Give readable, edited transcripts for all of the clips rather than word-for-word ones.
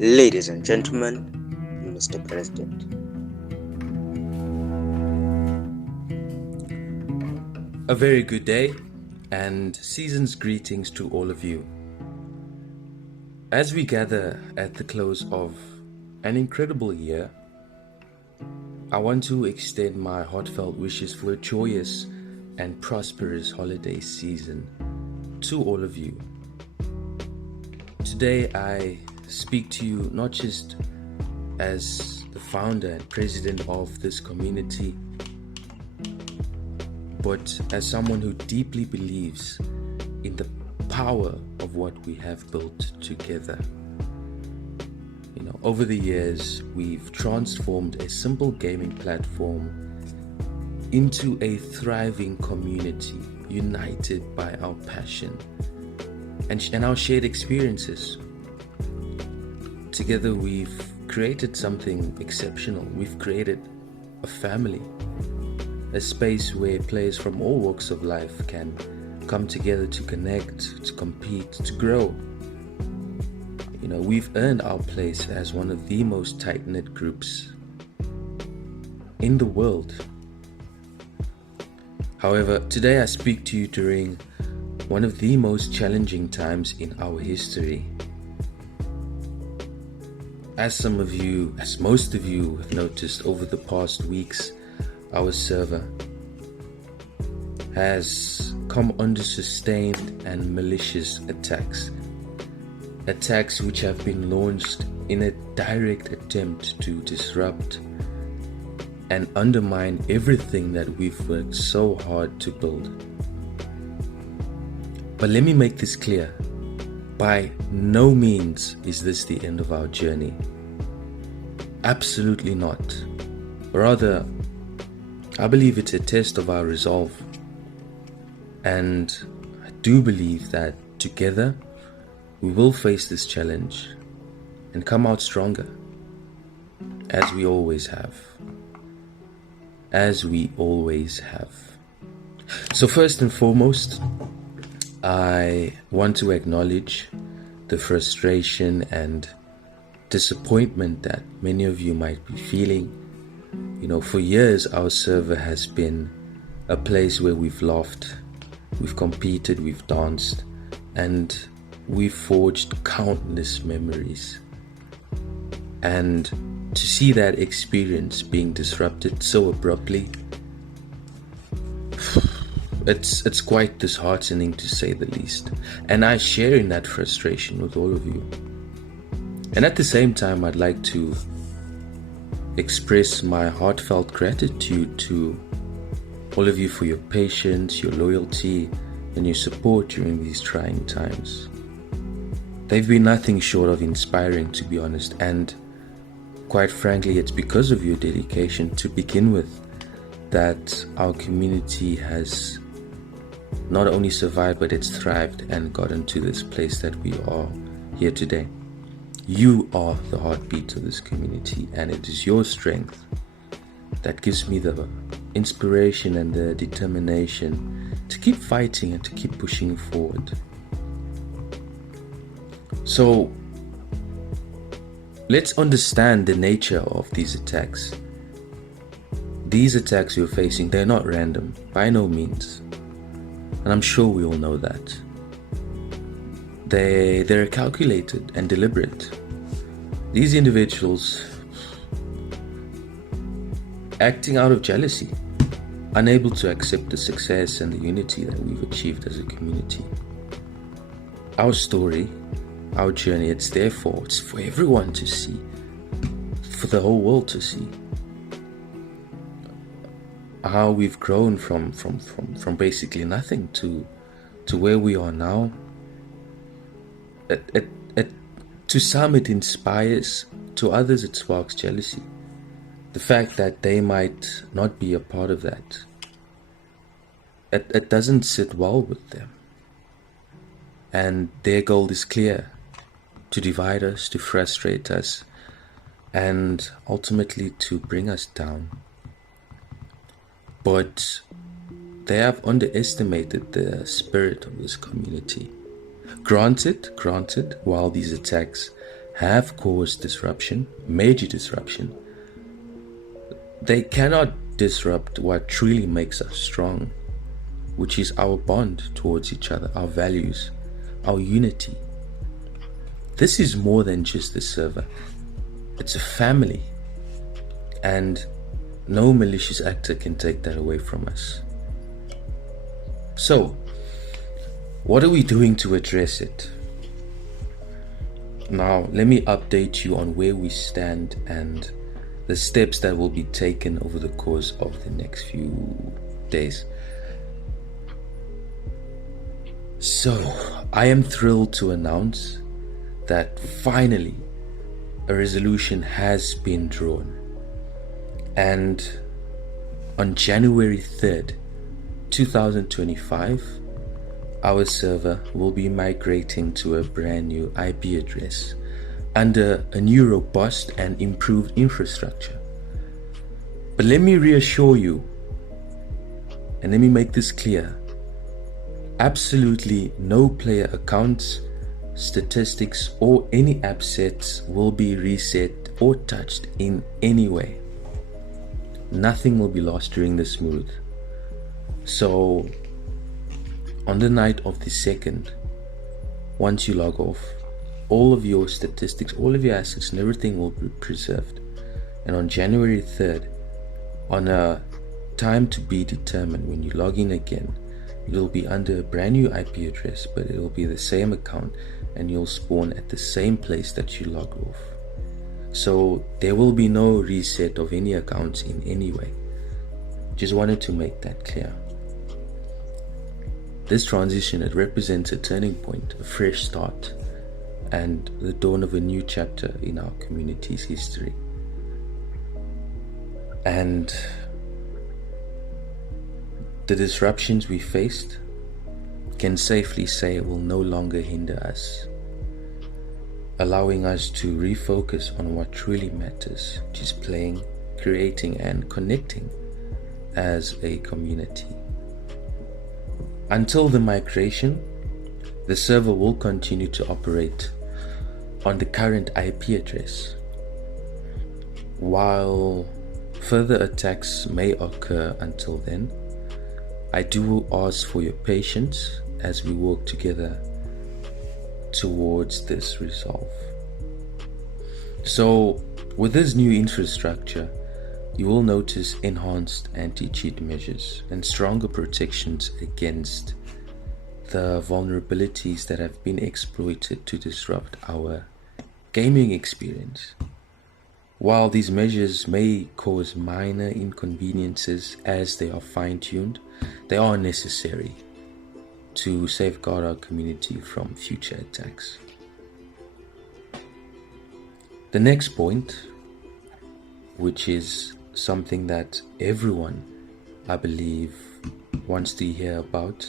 Ladies and gentlemen, Mr. President. A very good day and season's greetings to all of you. As we gather at the close of an incredible year, I want to extend my heartfelt wishes for a joyous and prosperous holiday season to all of you. Today I speak to you not just as the founder and president of this community, but as someone who deeply believes in the power of what we have built together. Over the years, we've transformed a simple gaming platform into a thriving community united by our passion and our shared experiences. Together, we've created something exceptional. We've created a family. A space where players from all walks of life can come together to connect, to compete, to grow. We've earned our place as one of the most tight-knit groups in the world. However, today I speak to you during one of the most challenging times in our history. As most of you have noticed over the past weeks, our server has come under sustained and malicious attacks which have been launched in a direct attempt to disrupt and undermine everything that we've worked so hard to build. But let me make this clear. By no means is this the end of our journey. Absolutely not. Rather, I believe it's a test of our resolve, and I do believe that together we will face this challenge and come out stronger, as we always have. So first and foremost, I want to acknowledge the frustration and disappointment that many of you might be feeling. For years, our server has been a place where we've laughed, we've competed, we've danced, and we've forged countless memories. And to see that experience being disrupted so abruptly, it's quite disheartening to say the least. And I share in that frustration with all of you. And at the same time, I'd like to express my heartfelt gratitude to all of you for your patience, your loyalty, and your support during these trying times. They've been nothing short of inspiring, to be honest, and quite frankly, it's because of your dedication to begin with that our community has not only survived, but it's thrived and gotten to this place that we are here today. You are the heartbeat of this community, and it is your strength that gives me the inspiration and the determination to keep fighting and to keep pushing forward. So let's understand the nature of these attacks. These attacks you're facing, they're not random, by no means. And I'm sure we all know that. They're calculated and deliberate. These individuals acting out of jealousy, unable to accept the success and the unity that we've achieved as a community. Our story, our journey, it's for everyone to see, for the whole world to see. How we've grown from basically nothing to where we are now. To some it inspires, to others it sparks jealousy. The fact that they might not be a part of that, it doesn't sit well with them. And their goal is clear: to divide us, to frustrate us, and ultimately to bring us down. But they have underestimated the spirit of this community. Granted, while these attacks have caused disruption, major disruption, they cannot disrupt what truly makes us strong, which is our bond towards each other, our values, our unity. This is more than just a server. It's a family. And no malicious actor can take that away from us. So, what are we doing to address it? Now, let me update you on where we stand and the steps that will be taken over the course of the next few days. So, I am thrilled to announce that finally a resolution has been drawn. And on January 3rd, 2025, our server will be migrating to a brand new IP address under a new robust and improved infrastructure. But let me reassure you, and let me make this clear, absolutely no player accounts, statistics, or any app sets will be reset or touched in any way. Nothing will be lost during this move. So, on the night of the 2nd, once you log off, all of your statistics, all of your assets and everything will be preserved. And on January 3rd, on a time to be determined, when you log in again, it'll be under a brand new IP address, but it'll be the same account and you'll spawn at the same place that you logged off. So there will be no reset of any accounts in any way. Just wanted to make that clear. This transition, it represents a turning point, a fresh start, and the dawn of a new chapter in our community's history. And the disruptions we faced can safely say will no longer hinder us, allowing us to refocus on what truly matters, which is playing, creating, and connecting as a community. Until the migration, the server will continue to operate on the current IP address. While further attacks may occur until then, I do ask for your patience as we work together towards this resolve. So, with this new infrastructure, you will notice enhanced anti-cheat measures and stronger protections against the vulnerabilities that have been exploited to disrupt our gaming experience. While these measures may cause minor inconveniences as they are fine-tuned, they are necessary to safeguard our community from future attacks. The next point, which is something that everyone, I believe, wants to hear about,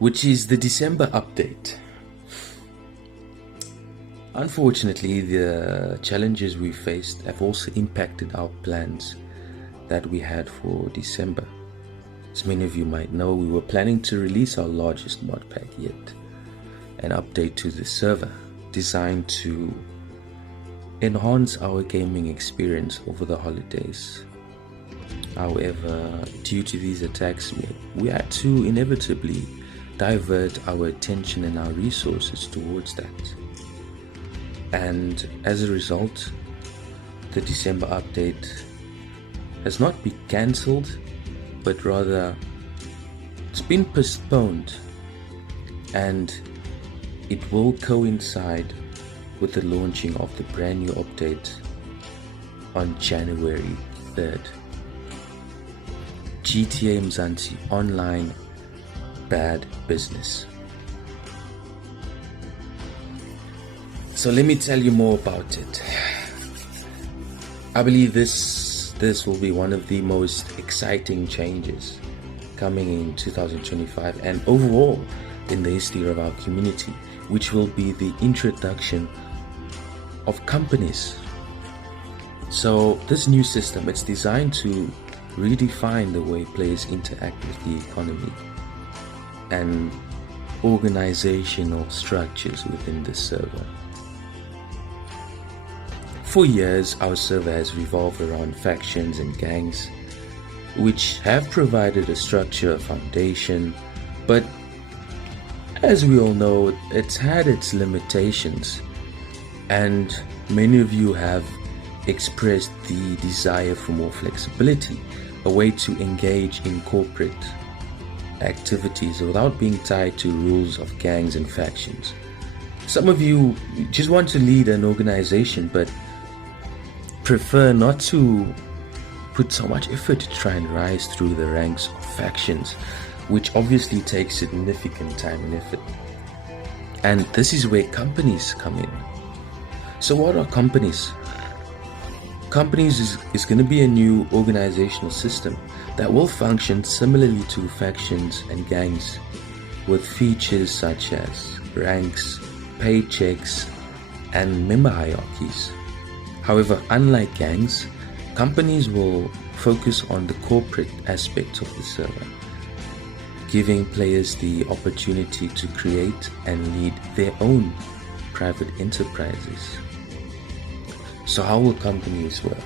which is the December update. Unfortunately, the challenges we faced have also impacted our plans that we had for December. As many of you might know, we were planning to release our largest mod pack yet, an update to the server designed to enhance our gaming experience over the holidays. However, due to these attacks, we had to inevitably divert our attention and our resources towards that. And as a result, the December update has not been cancelled, but rather it's been postponed, and it will coincide with the launching of the brand new update on January 3rd. gtamzansionline, bad business. So let me tell you more about it. I believe this will be one of the most exciting changes coming in 2025 and overall in the history of our community, which will be the introduction of companies. So this new system, it's designed to redefine the way players interact with the economy, and organizational structures within the server. For years, our server has revolved around factions and gangs, which have provided a structure, foundation, but as we all know, it's had its limitations, and many of you have expressed the desire for more flexibility, a way to engage in corporate activities without being tied to rules of gangs and factions. Some of you just want to lead an organization but prefer not to put so much effort to try and rise through the ranks of factions, which obviously takes significant time and effort. And this is where companies come in. So what are companies? Companies is going to be a new organizational system that will function similarly to factions and gangs, with features such as ranks, paychecks, and member hierarchies. However, unlike gangs, companies will focus on the corporate aspects of the server, giving players the opportunity to create and lead their own private enterprises. So how will companies work?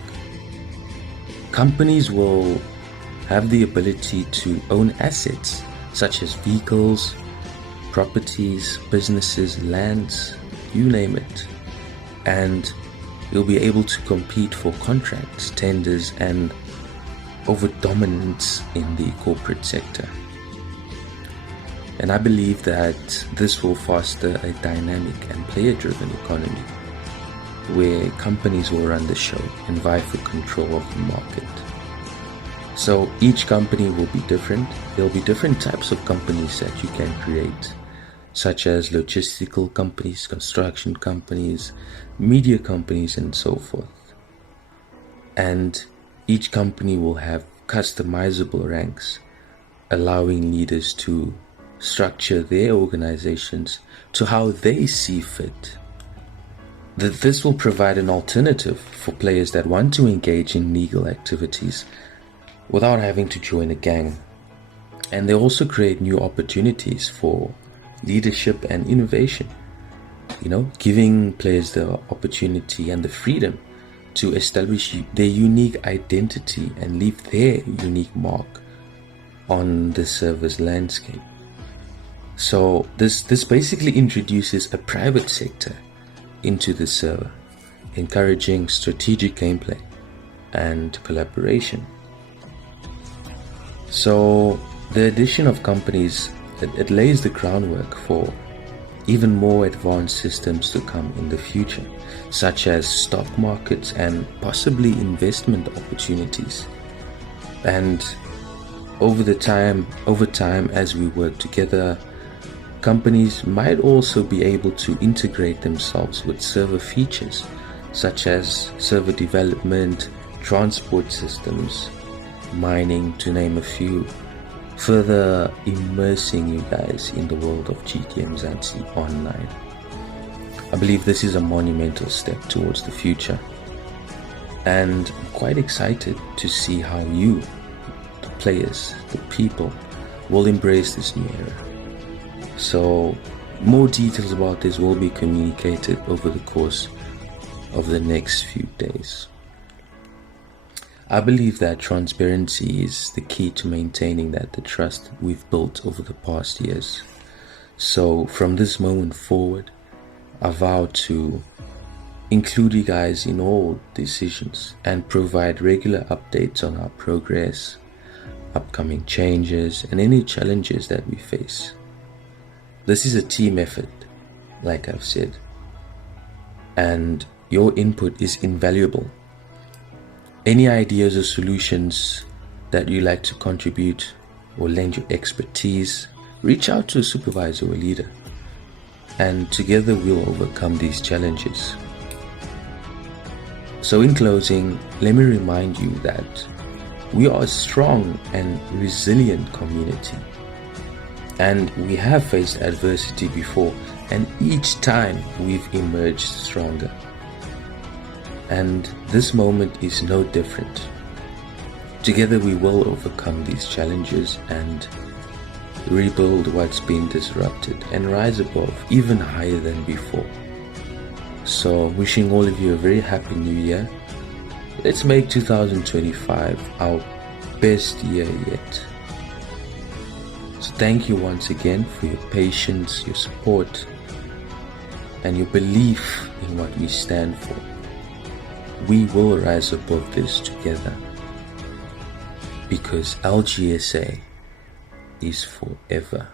Companies will have the ability to own assets such as vehicles, properties, businesses, lands, you name it. And you'll be able to compete for contracts, tenders, and over dominance in the corporate sector. And I believe that this will foster a dynamic and player-driven economy where companies will run the show and vie for control of the market. So each company will be different. There'll be different types of companies that you can create, such as logistical companies, construction companies, media companies, and so forth. And each company will have customizable ranks, allowing leaders to structure their organizations to how they see fit. This will provide an alternative for players that want to engage in legal activities without having to join a gang. And they also create new opportunities for leadership and innovation, giving players the opportunity and the freedom to establish their unique identity and leave their unique mark on the server's landscape. So this basically introduces a private sector into the server, encouraging strategic gameplay and collaboration. So the addition of companies, it lays the groundwork for even more advanced systems to come in the future, such as stock markets and possibly investment opportunities. And over time, as we work together, companies might also be able to integrate themselves with server features, such as server development, transport systems, mining, to name a few, further immersing you guys in the world of gtamzansionline. I believe this is a monumental step towards the future, and I'm quite excited to see how you, the players, the people, will embrace this new era. So more details about this will be communicated over the course of the next few days. I believe that transparency is the key to maintaining the trust we've built over the past years. So from this moment forward, I vow to include you guys in all decisions and provide regular updates on our progress, upcoming changes, and any challenges that we face. This is a team effort, like I've said, and your input is invaluable. Any ideas or solutions that you like to contribute or lend your expertise, reach out to a supervisor or leader, and together we'll overcome these challenges. So in closing, let me remind you that we are a strong and resilient community, and we have faced adversity before, and each time we've emerged stronger. And this moment is no different. Together we will overcome these challenges and rebuild what's been disrupted, and rise above, even higher than before. So, wishing all of you a very happy new year. Let's make 2025 our best year yet. So thank you once again for your patience, your support, and your belief in what we stand for. We will rise above this together, because LGSA is forever.